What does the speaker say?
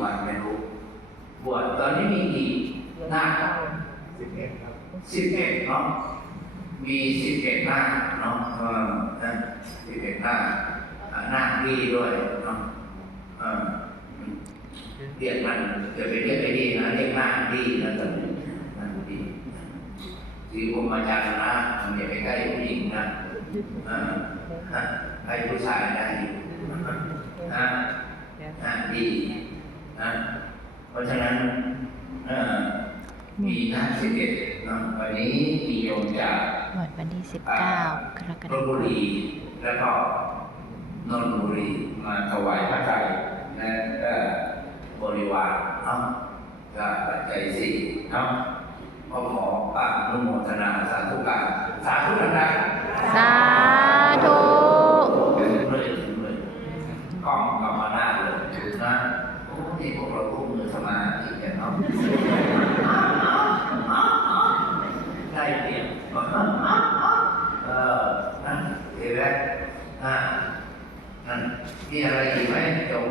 วันไม่รู้บวชตอนนี้มีกี่หน้าสิบเอ็ดครับสิบเอ็ดเนาะมีสิบเอ็ดหน้าเนาะเออนะสิบเอ็ดหน้าอ่าหน้าดีด้วยเนาะเออเรียกมันจะไปเรียกไปดีนะเรียกหน้าดีนะตอนนี้หน้าดีสีผมอาจารย์นะมันอย่าไปใกล้ผู้หญิงนะเออฮะใกล้ผู้ชายได้อยู่นะหน้าดี นะเพราะฉะนั้นเออมีทั้งสิบเอ็ดเนาะวันนี้มีโยมจากบวชวันที่อ่า19กรกลฎาบคบุมรีแล้วก็นนทบุรีมาถวายพระไตรและก็บริวารเนาะก็ปัจจัยสี่เนาะก็ขออนุโมทนาสาธุการสาธุดังๆสาธุถึงเลยถึงเลยกล้องกลับมาหน้าเลยนะ ที่พวกเราร่วมมือสมาธิกันเนาะได้เนี่ยเออนั่นเห็นไหมอ่านั่นมีอะไรอีกไหมจง